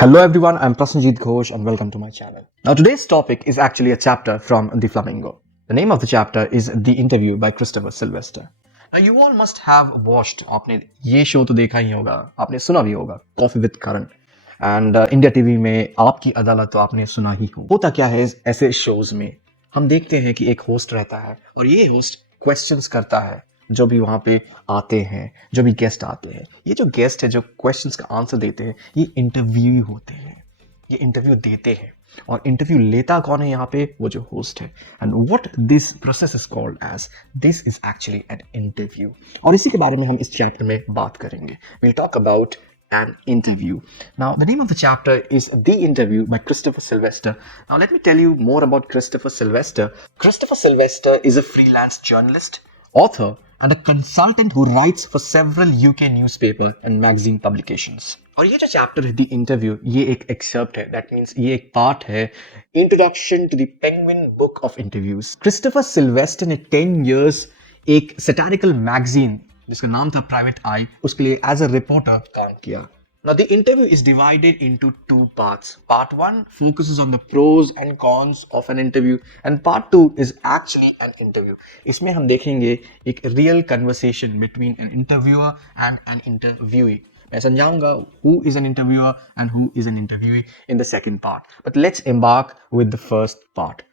Hello everyone, I'm Prasanjit Ghosh and welcome to my channel. Now today's topic is actually a chapter from the Flamingo. The name of the chapter is The Interview by Christopher Silvester. Now you all must have watched, आपने ये show तो देखा ही होगा, आपने सुना भी होगा, coffee with Karan and India TV में आपकी अदालत तो आपने सुना ही हो। होता क्या है ऐसे शोज में, हम देखते हैं कि एक होस्ट रहता है और ये होस्ट क्वेश्चंस करता है जो भी वहाँ पे आते हैं, जो भी गेस्ट आते हैं। ये जो गेस्ट है जो क्वेश्चंस का आंसर देते हैं, ये इंटरव्यू होते हैं, ये इंटरव्यू देते हैं। और इंटरव्यू लेता कौन है यहाँ पे? वो जो होस्ट है। And what this process is called as, this is actually an interview. और इसी के बारे में हम इस चैप्टर में बात करेंगे। We'll talk about an interview. Now, the name of the chapter is The Interview by Christopher Silvester. Now, let me tell you more about Christopher Silvester. Christopher Silvester is a freelance journalist, author, and a consultant who writes for several UK newspaper and magazine publications. और ये जो chapter है, The Interview, ये एक excerpt है. That means ये एक part है, Introduction to the Penguin Book of Interviews. Christopher Silvester ने 10 years एक satirical magazine जिसका नाम था प्राइवेट आई, उसके लिए एज अ रिपोर्टर काम किया। Now the interview is divided into two parts. Part 1 focuses on the pros and cons of an interview and part 2 is actually an interview. इसमें हम देखेंगे एक real conversation between an interviewer and an interviewee. मैं समझाऊंगा who is an interviewer and who is an interviewee in the second part. But let's embark with the first part.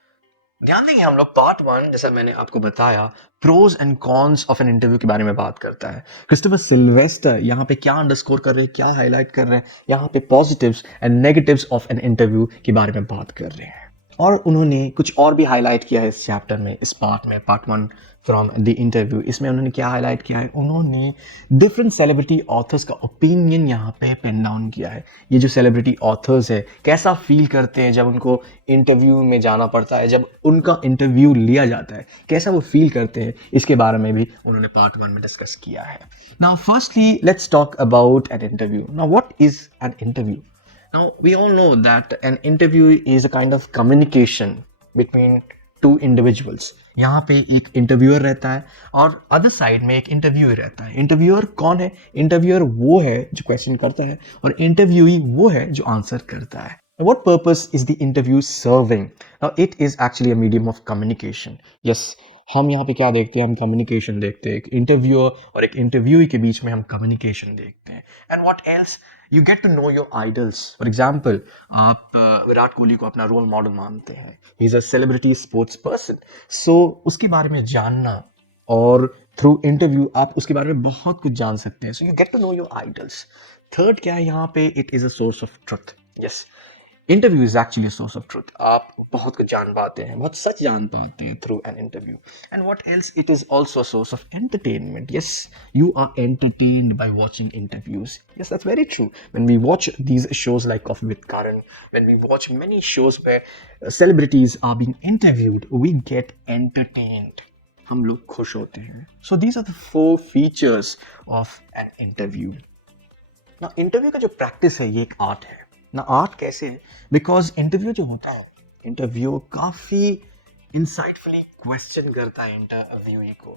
ध्यान देंगे हम लोग पार्ट 1, जैसा मैंने आपको बताया, pros and cons of an interview के बारे में बात करता है। क्रिस्टोफर सिल्वेस्टर यहाँ पे क्या अंडरस्कोर कर रहे हैं, क्या हाईलाइट कर रहे हैं, यहाँ पे positives and negatives of an interview के बारे में बात कर रहे हैं। और उन्होंने कुछ और भी हाईलाइट किया है इस चैप्टर में, इस पार्ट में, पार्ट 1 फ्रॉम द इंटरव्यू। इसमें उन्होंने क्या हाईलाइट किया है? उन्होंने डिफरेंट सेलिब्रिटी ऑथर्स का ओपिनियन यहाँ पे पेन डाउन किया है। ये जो सेलिब्रिटी ऑथर्स है कैसा फील करते हैं जब उनको इंटरव्यू में जाना पड़ता है, जब उनका इंटरव्यू लिया जाता है, कैसा वो फील करते हैं, इसके बारे में भी उन्होंने पार्ट 1 में डिस्कस किया है। Now firstly let's talk about an interview. Now what is an interview? Now, we all know that an interview is a kind of communication between two individuals. यहाँ पे एक इंटरव्यूअर रहता है और अदर साइड में एक इंटरव्यूअर रहता है। इंटरव्यूअर कौन है? इंटरव्यूअर वो है जो क्वेश्चन करता है और इंटरव्यूई वो है जो आंसर करता है। What purpose is the interview serving? Now, it is actually a medium of communication. Yes, हम यहाँ पे क्या देखते हैं? हम कम्युनिकेशन देखते हैं। एक इंटरव्यूअर और एक इंटरव्यूई के बीच में हम कम्युनिकेशन देखते हैं। And what else? You get to know your idols. For example, आप विराट कोहली को अपना रोल मॉडल मानते हैं, he is a celebrity sports person, so उसके बारे में जानना और थ्रू इंटरव्यू आप उसके बारे में बहुत कुछ जान सकते हैं। So you get to know your idols. Third क्या है यहाँ पे? It is a source of truth. Yes, interview is actually source of truth. आप बहुत कुछ जान पाते हैं, बहुत सच जान पाते हैं through an interview. And what else? It is also source of entertainment. Yes, you are entertained by watching interviews. Yes, that's very true. When we watch these shows like Coffee with Karan, when we watch many shows where celebrities are being interviewed, we get entertained. हम लोग खुश होते हैं। So these are the 4 features of an interview. Now, interview का जो practice है ये एक आर्ट है ना। आर्ट कैसे? बिकॉज इंटरव्यू जो होता है, इंटरव्यू काफी इंसाइटफुली क्वेश्चन करता है इंटरव्यूई को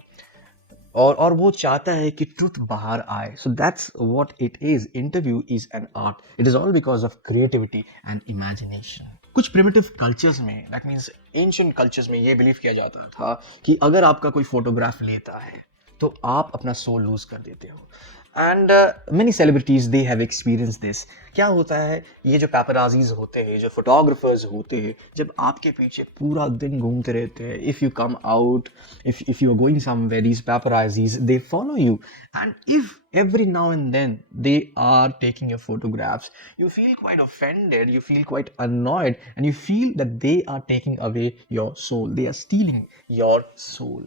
और वो चाहता है कि ट्रुथ बाहर आए। So that's what it is. Interview is an art. It is all because of creativity and imagination. कुछ प्रिमिटिव कल्चर्स में, दैट मीन्स एंशिएंट कल्चर्स में, ये बिलीव किया जाता था कि अगर आपका कोई फोटोग्राफ लेता है तो आप अपना सोल लूज कर देते हो। And many celebrities they have experience this. क्या होता है? ये जो पैपराजीज होते हैं, जो फोटोग्राफर्स होते हैं, जब आपके पीछे पूरा दिन घूमते रहते हैं, if you come out, if you are going somewhere, these paparazzi they follow you and if every now and then they are taking your photographs, you feel quite offended, you feel quite annoyed, and you feel that they are taking away your soul, they are stealing your soul.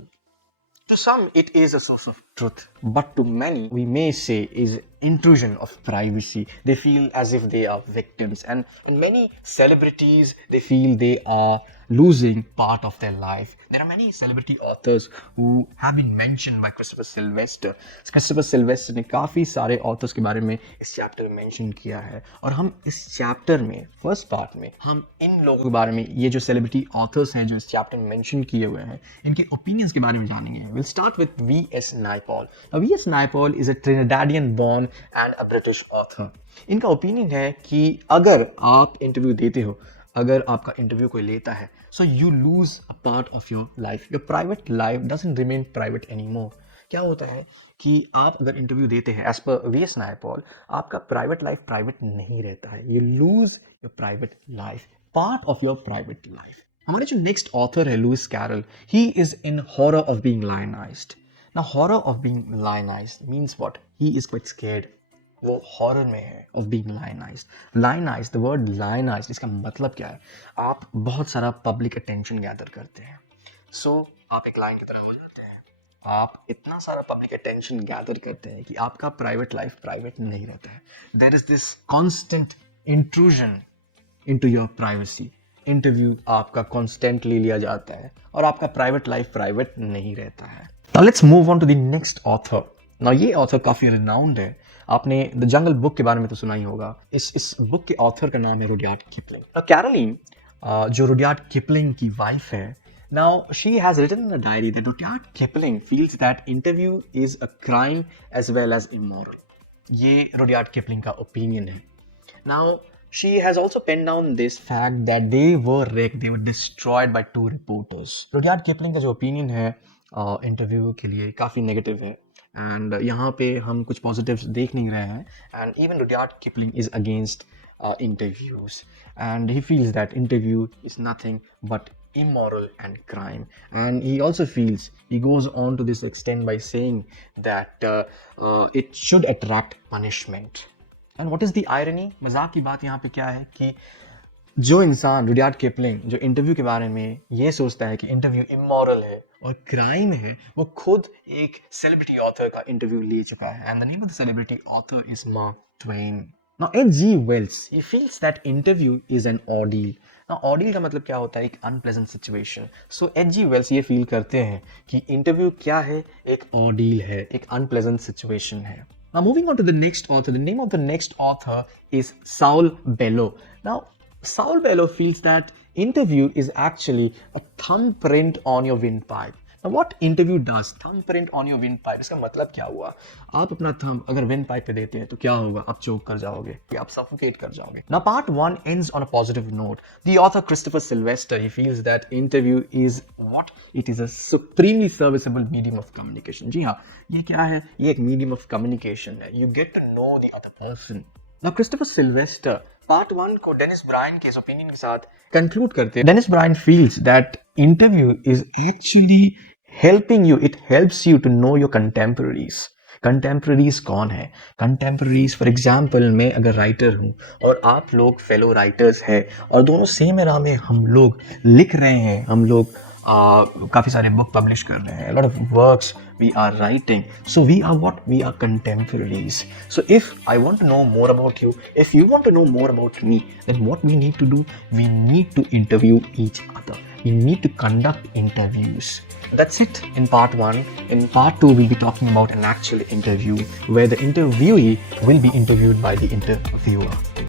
To some, it is a source of truth, but to many, we may say, is intrusion of privacy. They feel as if they are victims, and many celebrities, they feel they are losing part of their life. There are many celebrity authors who have been mentioned by Christopher Silvester. Christopher Silvester ने काफ़ी सारे authors के बारे में इस chapter में mention किया है और हम इस चैप्टर में फर्स्ट पार्ट में हम इन लोगों के बारे में, ये जो सेलिब्रिटी ऑथर्स हैं जो इस चैप्टर में मेंशन किए हुए हैं, इनके ओपिनियंस के बारे में जानेंगे। We'll start with V.S. Naipaul. Now, V.S. Naipaul is a Trinidadian born and a British author. इनका ओपिनियन है कि अगर आप इंटरव्यू देते हो, अगर आपका इंटरव्यू कोई लेता है, so you lose a part of your life. Your private life doesn't remain private anymore. क्या होता है कि आप अगर इंटरव्यू देते हैं एज पर वीएस नायपॉल, आपका प्राइवेट लाइफ प्राइवेट नहीं रहता है. You lose your private life, part of your private life. हमारे जो नेक्स्ट ऑथर है Lewis Carroll, he is in horror of being lionized. Now horror of being lionized means what? He is quite scared. वो horror में है of being lionized. Lionized, the word lionized, इसका मतलब क्या है? आप बहुत सारा पब्लिक अटेंशन गैदर करते हैं. सो आप एक लाइन की तरह हो जाते हैं. आप इतना सारा पब्लिक अटेंशन गैदर करते हैं कि आपका प्राइवेट लाइफ प्राइवेट नहीं रहता है. There is this constant intrusion into your privacy. Interview आपका कॉन्स्टेंटली लिया जाता है और आपका प्राइवेट लाइफ प्राइवेट नहीं रहता है. Now let's move on to the next author. Now ये ऑथर काफी रिनाउंड है. आपने द जंगल बुक के बारे में तो सुना ही होगा. इस बुक के ऑथर का नाम है रुडयार्ड किपलिंग. नाउ कैरोलिन, जो रुडयार्ड किपलिंग की वाइफ है, now she has written in a diary that Rudyard Kipling feels that interview is a crime as well as immoral. ये रुडयार्ड किपलिंग का opinion है. Now she has also penned down this fact that they were wrecked, they were destroyed by 2 reporters. Rudyard Kipling का जो opinion है interview के लिए काफ़ी negative है, एंड यहाँ पे हम कुछ पॉजिटिव्स देख नहीं रहे हैं. And even Rudyard Kipling is against interviews, and he feels that interview is nothing but immoral and crime. And he also feels, he goes on to this extent by saying that it should attract punishment. And what is the irony? मजाक की बात यहाँ पे क्या है कि जो इंसान रुडयार्ड किपलिंग जो इंटरव्यू के बारे में ये सोचता है कि इंटरव्यू इमोरल है और क्राइम है, वो खुद एक सेलिब्रिटी ऑथर का इंटरव्यू ले चुका है. And the name of the celebrity author is mark Twain. Now H.G. Wells, he feels that interview is an ordeal. Now ordeal का मतलब क्या होता है? एक unpleasant situation. So H.G. Wells ये feel करते हैं कि interview क्या है? एक ordeal है, एक unpleasant situation है. Now moving on to the next author, the name of the next author is Saul Bellow. Now Saul Bellow feels that interview is actually a thumbprint on your windpipe. Now what interview does? Thumbprint on your windpipe. इसका मतलब क्या हुआ? आप अपना thumb अगर windpipe पे देते हैं तो क्या होगा? आप choke कर जाओगे, आप suffocate कर जाओगे. Now part 1 ends on a positive note. The author Christopher Silvester, he feels that interview is what? It is a supremely serviceable medium of communication. जी हाँ, ये क्या है? ये एक medium of communication है. You get to know the other person. Now Christopher Silvester part 1 को Dennis Brian के इस ओपिनियन के साथ कंक्लूड करते हैं. Dennis Brian feels that interview is actually helping you, it helps you to know your contemporaries. Contemporaries कौन है? Contemporaries for example, मैं अगर राइटर हूँ और आप लोग फेलो राइटर्स हैं और दोनों सेम एरा में हम लोग लिख रहे हैं, हम लोग काफ़ी सारे बुक पब्लिश कर रहे हैं, lot of works we are writing, so we are what? We are contemporaries. So if I want to know more about you, if you want to know more about me, then what we need to do? We need to interview each other. We need to conduct interviews. That's it in part 1. In part 2, we'll be talking about an actual interview where the interviewee will be interviewed by the interviewer.